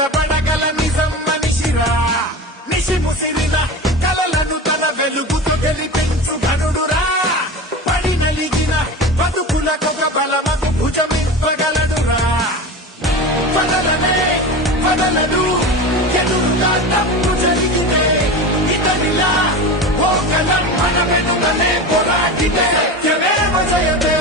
నిలబడగల నిజం మనిషిరా నిషి ముసిరిన కలలను తన వెలుగుతో గెలిపించు ఘనుడురా పడి నలిగిన బతుకులకొక బలమకు భుజమివ్వగలడురా వదలనే వదలడు ఎదురుగా తప్పు జరిగితే ఇతనిలా ఓ కలం మన వెనుకనే పోరాడితే సత్యమేవ జయతే